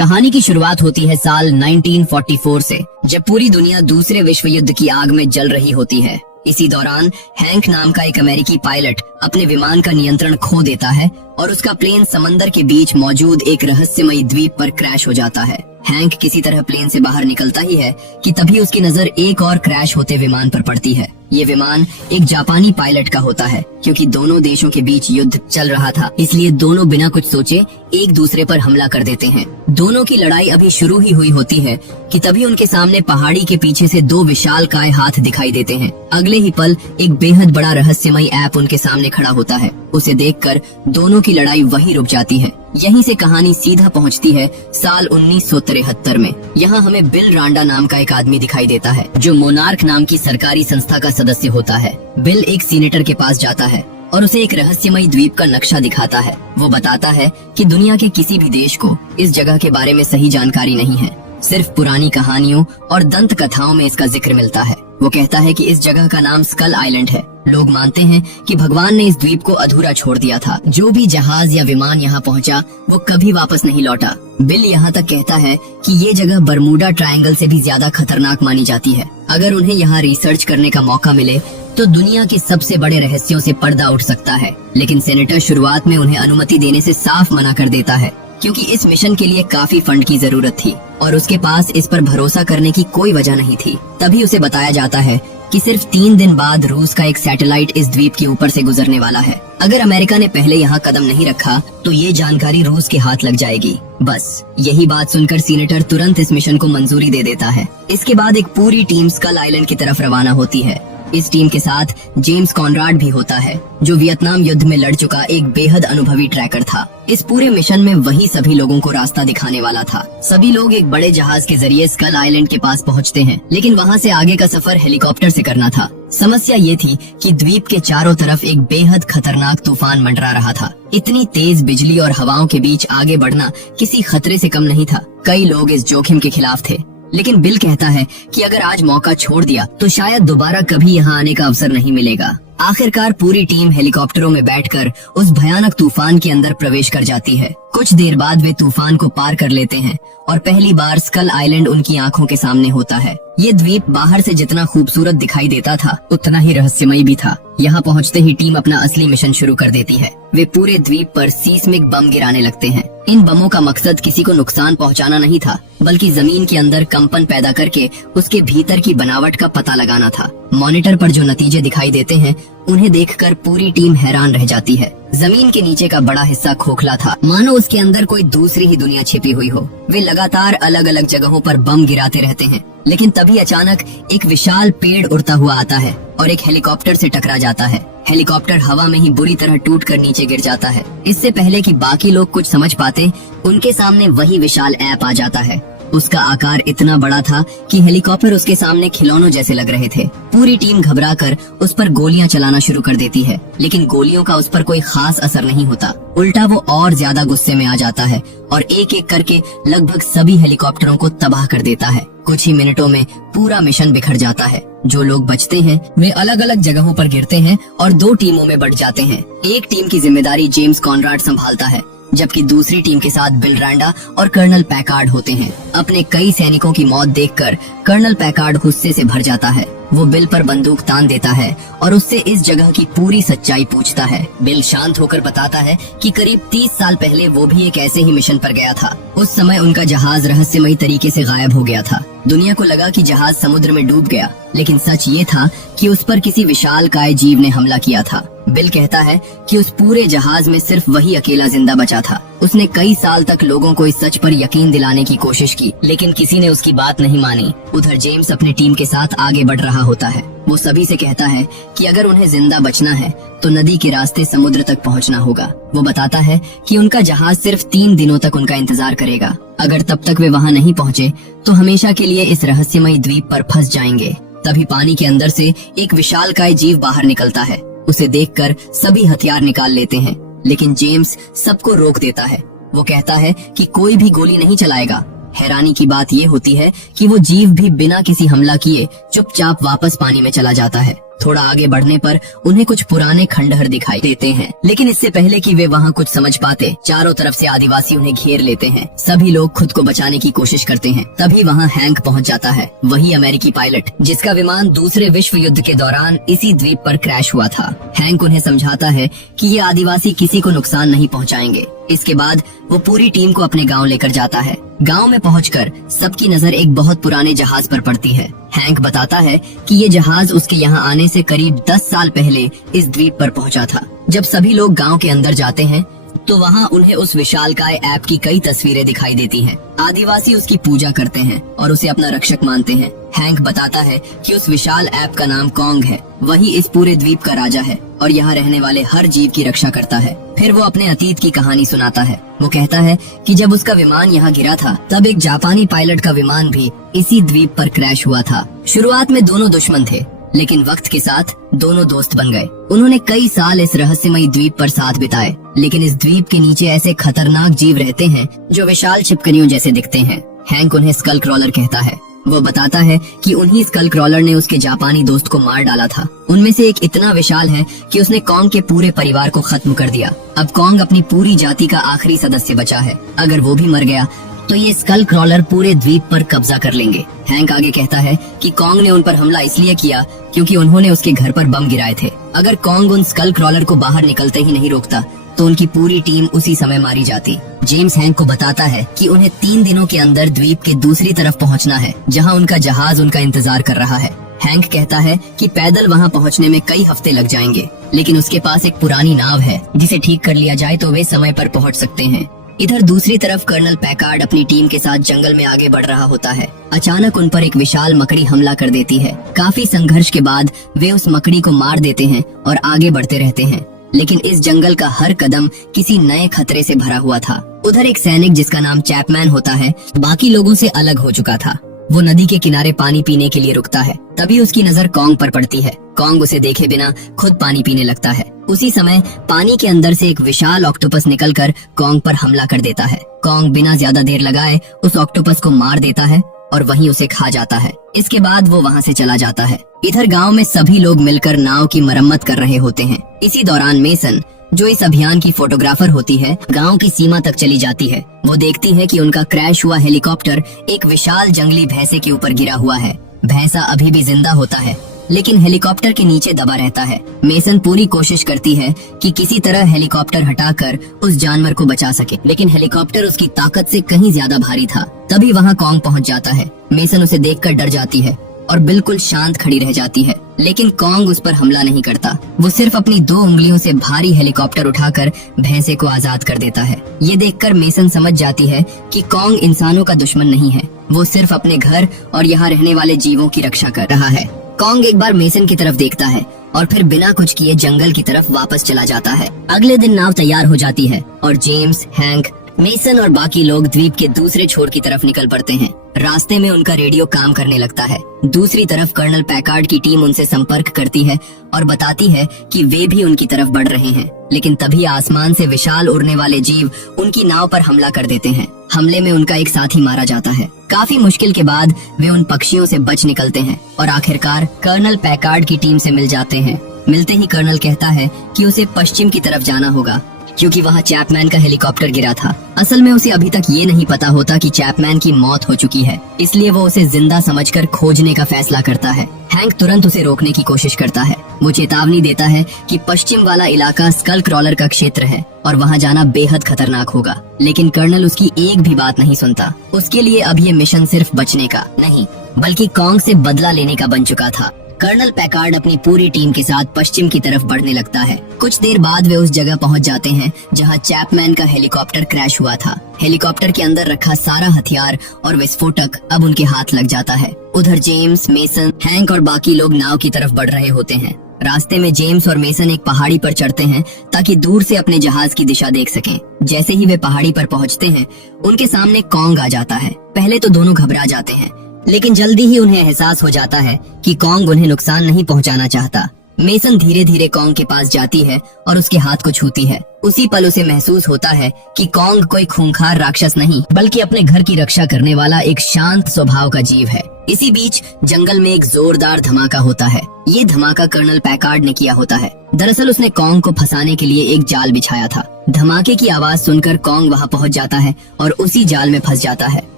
कहानी की शुरुआत होती है साल 1944 से, जब पूरी दुनिया दूसरे विश्व युद्ध की आग में जल रही होती है। इसी दौरान हैंक नाम का एक अमेरिकी पायलट अपने विमान का नियंत्रण खो देता है और उसका प्लेन समंदर के बीच मौजूद एक रहस्यमयी द्वीप पर क्रैश हो जाता है। हैंक किसी तरह प्लेन से बाहर निकलता ही है कि तभी उसकी नजर एक और क्रैश होते विमान पर पड़ती है। ये विमान एक जापानी पायलट का होता है। क्योंकि दोनों देशों के बीच युद्ध चल रहा था, इसलिए दोनों बिना कुछ सोचे एक दूसरे पर हमला कर देते हैं। दोनों की लड़ाई अभी शुरू ही हुई होती है कि तभी उनके सामने पहाड़ी के पीछे से दो विशालकाय हाथ दिखाई देते हैं। अगले ही पल एक बेहद बड़ा रहस्यमयी ऐप उनके सामने खड़ा होता है। उसे देखकर दोनों की लड़ाई वहीं रुक जाती है। यहीं से कहानी सीधा पहुंचती है साल 1973 में। यहाँ हमें बिल रांडा नाम का एक आदमी दिखाई देता है, जो मोनार्क नाम की सरकारी संस्था का सदस्य होता है। बिल एक सीनेटर के पास जाता है और उसे एक रहस्यमयी द्वीप का नक्शा दिखाता है। वो बताता है कि दुनिया के किसी भी देश को इस जगह के बारे में सही जानकारी नहीं है। सिर्फ पुरानी कहानियों और दंत कथाओं में इसका जिक्र मिलता है। वो कहता है कि इस जगह का नाम स्कल आइलैंड है। लोग मानते हैं कि भगवान ने इस द्वीप को अधूरा छोड़ दिया था। जो भी जहाज या विमान यहाँ पहुँचा वो कभी वापस नहीं लौटा। बिल यहाँ तक कहता है कि ये जगह बरमूडा ट्रायंगल से भी ज्यादा खतरनाक मानी जाती है। अगर उन्हें यहाँ रिसर्च करने का मौका मिले तो दुनिया के सबसे बड़े रहस्यों से पर्दा उठ सकता है। लेकिन सेनेटर शुरुआत में उन्हें अनुमति देने से साफ मना कर देता है, क्योंकि इस मिशन के लिए काफी फंड की जरूरत थी और उसके पास इस पर भरोसा करने की कोई वजह नहीं थी। तभी उसे बताया जाता है कि सिर्फ 3 दिन बाद रूस का एक सैटेलाइट इस द्वीप के ऊपर से गुजरने वाला है। अगर अमेरिका ने पहले यहाँ कदम नहीं रखा तो ये जानकारी रूस के हाथ लग जाएगी। बस यही बात सुनकर सीनेटर तुरंत इस मिशन को मंजूरी दे देता है। इसके बाद एक पूरी टीम स्कल आइलैंड की तरफ रवाना होती है। इस टीम के साथ जेम्स कॉनराड भी होता है, जो वियतनाम युद्ध में लड़ चुका एक बेहद अनुभवी ट्रैकर था। इस पूरे मिशन में वही सभी लोगों को रास्ता दिखाने वाला था। सभी लोग एक बड़े जहाज के जरिए स्कल आइलैंड के पास पहुंचते हैं, लेकिन वहां से आगे का सफर हेलीकॉप्टर से करना था। समस्या ये थी कि द्वीप के चारों तरफ एक बेहद खतरनाक तूफान मंडरा रहा था। इतनी तेज बिजली और हवाओं के बीच आगे बढ़ना किसी खतरे से कम नहीं था। कई लोग इस जोखिम के खिलाफ थे, लेकिन बिल कहता है कि अगर आज मौका छोड़ दिया तो शायद दोबारा कभी यहाँ आने का अवसर नहीं मिलेगा। आखिरकार पूरी टीम हेलीकॉप्टरों में बैठकर उस भयानक तूफान के अंदर प्रवेश कर जाती है। कुछ देर बाद वे तूफान को पार कर लेते हैं और पहली बार स्कल आइलैंड उनकी आंखों के सामने होता है। ये द्वीप बाहर से जितना खूबसूरत दिखाई देता था, उतना ही रहस्यमयी भी था। यहाँ पहुँचते ही टीम अपना असली मिशन शुरू कर देती है। वे पूरे द्वीप पर सीस्मिक बम गिराने लगते हैं। इन बमों का मकसद किसी को नुकसान पहुँचाना नहीं था, बल्कि जमीन के अंदर कंपन पैदा करके उसके भीतर की बनावट का पता लगाना था। मॉनिटर पर जो नतीजे दिखाई देते हैं उन्हें देखकर पूरी टीम हैरान रह जाती है। जमीन के नीचे का बड़ा हिस्सा खोखला था, मानो उसके अंदर कोई दूसरी ही दुनिया छिपी हुई हो। वे लगातार अलग अलग जगहों पर बम गिराते रहते हैं, लेकिन तभी अचानक एक विशाल पेड़ उड़ता हुआ आता है और एक हेलीकॉप्टर से टकरा जाता है। हेलीकॉप्टर हवा में ही बुरी तरह टूटकर नीचे गिर जाता है। इससे पहले कि बाकी लोग कुछ समझ पाते, उनके सामने वही विशाल ऐप आ जाता है। उसका आकार इतना बड़ा था कि हेलीकॉप्टर उसके सामने खिलौनों जैसे लग रहे थे। पूरी टीम घबराकर उस पर गोलियां चलाना शुरू कर देती है, लेकिन गोलियों का उस पर कोई खास असर नहीं होता। उल्टा वो और ज्यादा गुस्से में आ जाता है और एक एक करके लगभग सभी हेलीकॉप्टरों को तबाह कर देता है। कुछ ही मिनटों में पूरा मिशन बिखर जाता है। जो लोग बचते हैं वे अलग अलग जगहों पर गिरते हैं और 2 टीमों में बंट जाते हैं। एक टीम की जिम्मेदारी जेम्स कॉनराड संभालता है, जबकि दूसरी टीम के साथ बिल रांडा और कर्नल पैकार्ड होते हैं। अपने कई सैनिकों की मौत देखकर कर्नल पैकार्ड गुस्से से भर जाता है। वो बिल पर बंदूक तान देता है और उससे इस जगह की पूरी सच्चाई पूछता है। बिल शांत होकर बताता है कि करीब 30 साल पहले वो भी एक ऐसे ही मिशन पर गया था। उस समय उनका जहाज रहस्यमयी तरीके से गायब हो गया था। दुनिया को लगा कि जहाज समुद्र में डूब गया, लेकिन सच ये था कि उस पर किसी विशालकाय जीव ने हमला किया था। बिल कहता है कि उस पूरे जहाज में सिर्फ वही अकेला जिंदा बचा था। उसने कई साल तक लोगों को इस सच पर यकीन दिलाने की कोशिश की, लेकिन किसी ने उसकी बात नहीं मानी। उधर जेम्स अपनी टीम के साथ आगे बढ़ रहा होता है। वो सभी से कहता है कि अगर उन्हें जिंदा बचना है तो नदी के रास्ते समुद्र तक पहुंचना होगा। वो बताता है कि उनका जहाज सिर्फ 3 दिनों तक उनका इंतजार करेगा। अगर तब तक वे वहां नहीं पहुंचे तो हमेशा के लिए इस रहस्यमयी द्वीप पर फंस जाएंगे। तभी पानी के अंदर से एक विशालकाय जीव बाहर निकलता है। उसे देखकर सभी हथियार निकाल लेते हैं, लेकिन जेम्स सबको रोक देता है। वो कहता है कि कोई भी गोली नहीं चलाएगा। हैरानी की बात ये होती है कि वो जीव भी बिना किसी हमला किए चुपचाप वापस पानी में चला जाता है। थोड़ा आगे बढ़ने पर उन्हें कुछ पुराने खंडहर दिखाई देते हैं, लेकिन इससे पहले कि वे वहाँ कुछ समझ पाते, चारों तरफ से आदिवासी उन्हें घेर लेते हैं। सभी लोग खुद को बचाने की कोशिश करते हैं। तभी वहाँ हैंक पहुँच जाता है, वही अमेरिकी पायलट जिसका विमान दूसरे विश्व युद्ध के दौरान इसी द्वीप पर क्रैश हुआ था। हैंक उन्हें समझाता है कि ये आदिवासी किसी को नुकसान नहीं पहुँचाएंगे। इसके बाद वो पूरी टीम को अपने गांव लेकर जाता है। गांव में पहुंचकर सबकी नजर एक बहुत पुराने जहाज पर पड़ती है। हैंक बताता है कि ये जहाज उसके यहाँ आने से करीब 10 साल पहले इस द्वीप पर पहुंचा था। जब सभी लोग गांव के अंदर जाते हैं तो वहाँ उन्हें उस विशालकाय ऐप की कई तस्वीरें दिखाई देती हैं। आदिवासी उसकी पूजा करते हैं और उसे अपना रक्षक मानते हैं। हैंक बताता है कि उस विशाल ऐप का नाम कॉन्ग है, वही इस पूरे द्वीप का राजा है और यहाँ रहने वाले हर जीव की रक्षा करता है। फिर वो अपने अतीत की कहानी सुनाता है। वो कहता है कि जब उसका विमान यहाँ गिरा था तब एक जापानी पायलट का विमान भी इसी द्वीप पर क्रैश हुआ था। शुरुआत में दोनों दुश्मन थे, लेकिन वक्त के साथ दोनों दोस्त बन गए। उन्होंने कई साल इस रहस्यमयी द्वीप पर साथ बिताए, लेकिन इस द्वीप के नीचे ऐसे खतरनाक जीव रहते हैं जो विशाल छिपकलियों जैसे दिखते हैं। हैंक उन्हें स्कल क्रॉलर कहता है। वो बताता है कि उन्हीं स्कल क्रॉलर ने उसके जापानी दोस्त को मार डाला था। उनमें से एक इतना विशाल है कि उसने कॉन्ग के पूरे परिवार को खत्म कर दिया। अब कॉन्ग अपनी पूरी जाति का आखिरी सदस्य बचा है। अगर वो भी मर गया तो ये स्कल क्रॉलर पूरे द्वीप पर कब्जा कर लेंगे। हैंक आगे कहता है कि कॉन्ग ने उन पर हमला इसलिए किया क्योंकि उन्होंने उसके घर पर बम गिराए थे। अगर कॉन्ग उन स्कल क्रॉलर को बाहर निकलते ही नहीं रोकता तो उनकी पूरी टीम उसी समय मारी जाती। जेम्स हैंक को बताता है कि उन्हें 3 दिनों के अंदर द्वीप के दूसरी तरफ पहुंचना है, जहां उनका जहाज उनका इंतजार कर रहा है। हैंक कहता है कि पैदल वहां पहुंचने में कई हफ्ते लग जाएंगे, लेकिन उसके पास एक पुरानी नाव है जिसे ठीक कर लिया जाए तो वे समय पर पहुंच सकते हैं। इधर दूसरी तरफ कर्नल पैकार्ड अपनी टीम के साथ जंगल में आगे बढ़ रहा होता है। अचानक उन पर एक विशाल मकड़ी हमला कर देती है। काफी संघर्ष के बाद वे उस मकड़ी को मार देते हैं और आगे बढ़ते रहते हैं, लेकिन इस जंगल का हर कदम किसी नए खतरे से भरा हुआ था। उधर एक सैनिक जिसका नाम चैपमैन होता है बाकी लोगों से अलग हो चुका था। वो नदी के किनारे पानी पीने के लिए रुकता है। तभी उसकी नजर कॉन्ग पर पड़ती है। कॉन्ग उसे देखे बिना खुद पानी पीने लगता है। उसी समय पानी के अंदर से एक विशाल ऑक्टोपस निकलकर कॉन्ग पर हमला कर देता है। कॉन्ग बिना ज्यादा देर लगाए उस ऑक्टोपस को मार देता है और वहीं उसे खा जाता है। इसके बाद वो वहाँ से चला जाता है। इधर गांव में सभी लोग मिलकर नाव की मरम्मत कर रहे होते हैं। इसी दौरान मेसन, जो इस अभियान की फोटोग्राफर होती है, गांव की सीमा तक चली जाती है। वो देखती है कि उनका क्रैश हुआ हेलीकॉप्टर एक विशाल जंगली भैंसे के ऊपर गिरा हुआ है। भैंसा अभी भी जिंदा होता है, लेकिन हेलीकॉप्टर के नीचे दबा रहता है। मेसन पूरी कोशिश करती है कि किसी तरह हेलीकॉप्टर हटाकर उस जानवर को बचा सके, लेकिन हेलीकॉप्टर उसकी ताकत से कहीं ज्यादा भारी था। तभी वहाँ कॉन्ग पहुँच जाता है। मेसन उसे देखकर डर जाती है और बिल्कुल शांत खड़ी रह जाती है, लेकिन कॉन्ग उस पर हमला नहीं करता। वो सिर्फ अपनी 2 उंगलियों से भारी हेलीकॉप्टर उठाकर भैंसे को आजाद कर देता है। ये देखकर मेसन समझ जाती है कि कॉन्ग इंसानों का दुश्मन नहीं है, वो सिर्फ अपने घर और यहाँ रहने वाले जीवों की रक्षा कर रहा है। कॉन्ग एक बार मेसन की तरफ देखता है और फिर बिना कुछ किए जंगल की तरफ वापस चला जाता है। अगले दिन नाव तैयार हो जाती है और जेम्स, हैंक, मेसन और बाकी लोग द्वीप के दूसरे छोर की तरफ निकल पड़ते हैं। रास्ते में उनका रेडियो काम करने लगता है। दूसरी तरफ कर्नल पैकार्ड की टीम उनसे संपर्क करती है और बताती है कि वे भी उनकी तरफ बढ़ रहे हैं, लेकिन तभी आसमान से विशाल उड़ने वाले जीव उनकी नाव पर हमला कर देते हैं। हमले में उनका एक साथी मारा जाता है। काफी मुश्किल के बाद वे उन पक्षियों से बच निकलते हैं और आखिरकार कर्नल पैकार्ड की टीम से मिल जाते हैं। मिलते ही कर्नल कहता है कि उसे पश्चिम की तरफ जाना होगा क्योंकि वहाँ चैपमैन का हेलीकॉप्टर गिरा था। असल में उसे अभी तक ये नहीं पता होता कि चैपमैन की मौत हो चुकी है, इसलिए वो उसे जिंदा समझकर खोजने का फैसला करता है। हैंक तुरंत उसे रोकने की कोशिश करता है। वो चेतावनी देता है कि पश्चिम वाला इलाका स्कल क्रॉलर का क्षेत्र है और वहाँ जाना बेहद खतरनाक होगा, लेकिन कर्नल उसकी एक भी बात नहीं सुनता। उसके लिए अब ये मिशन सिर्फ बचने का नहीं बल्कि कॉन्ग से बदला लेने का बन चुका था। कर्नल पैकार्ड अपनी पूरी टीम के साथ पश्चिम की तरफ बढ़ने लगता है। कुछ देर बाद वे उस जगह पहुंच जाते हैं जहां चैपमैन का हेलीकॉप्टर क्रैश हुआ था। हेलीकॉप्टर के अंदर रखा सारा हथियार और विस्फोटक अब उनके हाथ लग जाता है। उधर जेम्स, मेसन, हैंक और बाकी लोग नाव की तरफ बढ़ रहे होते हैं। रास्ते में जेम्स और मेसन एक पहाड़ी पर चढ़ते हैं ताकि दूर से अपने जहाज की दिशा देख सकें। जैसे ही वे पहाड़ी पर पहुंचते हैं, उनके सामने कॉन्ग आ जाता है। पहले तो दोनों घबरा जाते हैं, लेकिन जल्दी ही उन्हें एहसास हो जाता है कि कॉन्ग उन्हें नुकसान नहीं पहुंचाना चाहता। मेसन धीरे धीरे कॉन्ग के पास जाती है और उसके हाथ को छूती है। उसी पल उसे महसूस होता है कि कॉन्ग कोई खूंखार राक्षस नहीं बल्कि अपने घर की रक्षा करने वाला एक शांत स्वभाव का जीव है। इसी बीच जंगल में एक जोरदार धमाका होता है। ये धमाका कर्नल पैकार्ड ने किया होता है। दरअसल उसने कॉन्ग को फंसाने के लिए एक जाल बिछाया था। धमाके की आवाज सुनकर कॉन्ग वहां पहुंच जाता है और उसी जाल में फंस जाता है।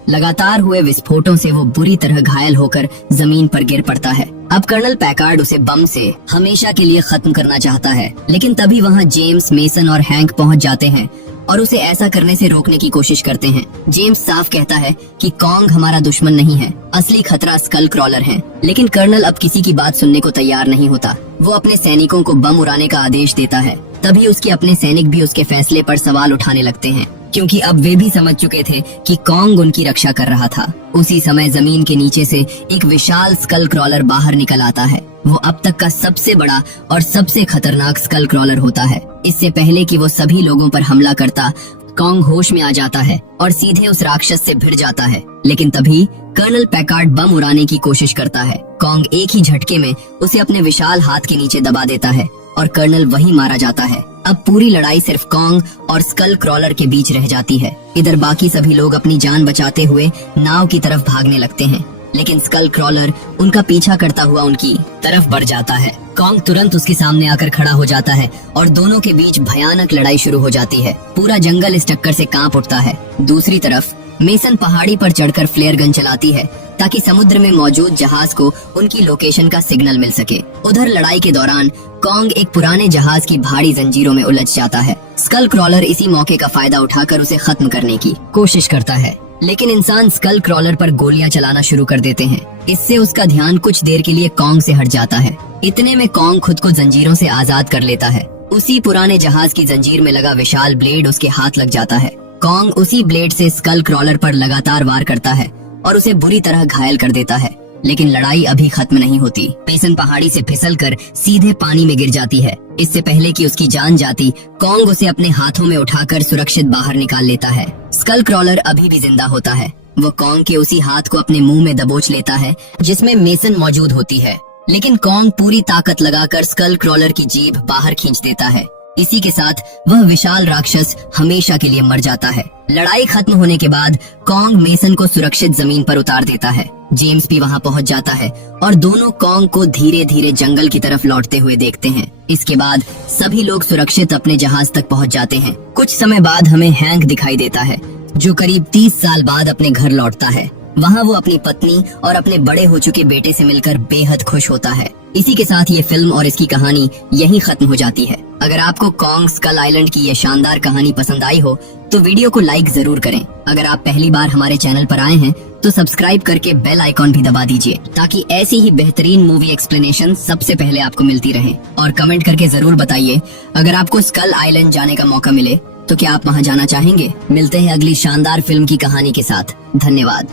लगातार हुए विस्फोटों से वो बुरी तरह घायल होकर जमीन पर गिर पड़ता है। अब कर्नल पैकार्ड उसे बम से हमेशा के लिए खत्म करना चाहता है, लेकिन तभी वहाँ जेम्स, मेसन और हैंक पहुँच जाते हैं और उसे ऐसा करने से रोकने की कोशिश करते हैं। जेम्स साफ कहता है कि कॉन्ग हमारा दुश्मन नहीं है, असली खतरा स्कल क्रॉलर है। लेकिन कर्नल अब किसी की बात सुनने को तैयार नहीं होता। वो अपने सैनिकों को बम उड़ाने का आदेश देता है। तभी उसके अपने सैनिक भी उसके फैसले पर सवाल उठाने लगते हैं, क्योंकि अब वे भी समझ चुके थे कि कॉन्ग उनकी रक्षा कर रहा था। उसी समय जमीन के नीचे से एक विशाल स्कल क्रॉलर बाहर निकल आता है। वो अब तक का सबसे बड़ा और सबसे खतरनाक स्कल क्रॉलर होता है। इससे पहले कि वो सभी लोगों पर हमला करता, कॉन्ग होश में आ जाता है और सीधे उस राक्षस से भिड़ जाता है। लेकिन तभी कर्नल पैकार्ड बम उड़ाने की कोशिश करता है। कॉन्ग एक ही झटके में उसे अपने विशाल हाथ के नीचे दबा देता है और कर्नल वहीं मारा जाता है। अब पूरी लड़ाई सिर्फ कॉन्ग और स्कल क्रॉलर के बीच रह जाती है। इधर बाकी सभी लोग अपनी जान बचाते हुए नाव की तरफ भागने लगते हैं, लेकिन स्कल क्रॉलर उनका पीछा करता हुआ उनकी तरफ बढ़ जाता है। कॉन्ग तुरंत उसके सामने आकर खड़ा हो जाता है और दोनों के बीच भयानक लड़ाई शुरू हो जाती है। पूरा जंगल इस टक्कर से कांप उठता है। दूसरी तरफ मेसन पहाड़ी पर चढ़कर फ्लेयर गन चलाती है ताकि समुद्र में मौजूद जहाज को उनकी लोकेशन का सिग्नल मिल सके। उधर लड़ाई के दौरान कॉन्ग एक पुराने जहाज की भारी जंजीरों में उलझ जाता है। स्कल क्रॉलर इसी मौके का फायदा उठाकर उसे खत्म करने की कोशिश करता है, लेकिन इंसान स्कल क्रॉलर पर गोलियां चलाना शुरू कर देते हैं। इससे उसका ध्यान कुछ देर के लिए कॉन्ग से हट जाता है। इतने में कॉन्ग खुद को जंजीरों से आजाद कर लेता है। उसी पुराने जहाज की जंजीर में लगा विशाल ब्लेड उसके हाथ लग जाता है। कॉन्ग उसी ब्लेड से स्कल क्रॉलर पर लगातार वार करता है और उसे बुरी तरह घायल कर देता है। लेकिन लड़ाई अभी खत्म नहीं होती। मेसन पहाड़ी से फिसलकर सीधे पानी में गिर जाती है। इससे पहले कि उसकी जान जाती, कॉन्ग उसे अपने हाथों में उठाकर सुरक्षित बाहर निकाल लेता है। स्कल क्रॉलर अभी भी जिंदा होता है। वो कॉन्ग के उसी हाथ को अपने मुंह में दबोच लेता है जिसमें मेसन मौजूद होती है, लेकिन कॉन्ग पूरी ताकत लगाकर स्कल क्रॉलर की जीभ बाहर खींच देता है। इसी के साथ वह विशाल राक्षस हमेशा के लिए मर जाता है। लड़ाई खत्म होने के बाद कॉन्ग मेसन को सुरक्षित जमीन पर उतार देता है। जेम्स भी वहां पहुंच जाता है और दोनों कॉन्ग को धीरे धीरे जंगल की तरफ लौटते हुए देखते हैं। इसके बाद सभी लोग सुरक्षित अपने जहाज तक पहुंच जाते हैं। कुछ समय बाद हमें हैंक दिखाई देता है, जो करीब 30 साल बाद अपने घर लौटता है। वहाँ वो अपनी पत्नी और अपने बड़े हो चुके बेटे से मिलकर बेहद खुश होता है। इसी के साथ ये फिल्म और इसकी कहानी यहीं खत्म हो जाती है। अगर आपको कॉन्ग स्कल आइलैंड की ये शानदार कहानी पसंद आई हो तो वीडियो को लाइक जरूर करें। अगर आप पहली बार हमारे चैनल पर आए हैं तो सब्सक्राइब करके बेल आइकॉन भी दबा दीजिए, ताकि ऐसी ही बेहतरीन मूवी एक्सप्लेनेशन सबसे पहले आपको मिलती रहे। और कमेंट करके जरूर बताइए, अगर आपको स्कल आइलैंड जाने का मौका मिले तो क्या आप वहाँ जाना चाहेंगे। मिलते हैं अगली शानदार फिल्म की कहानी के साथ। धन्यवाद।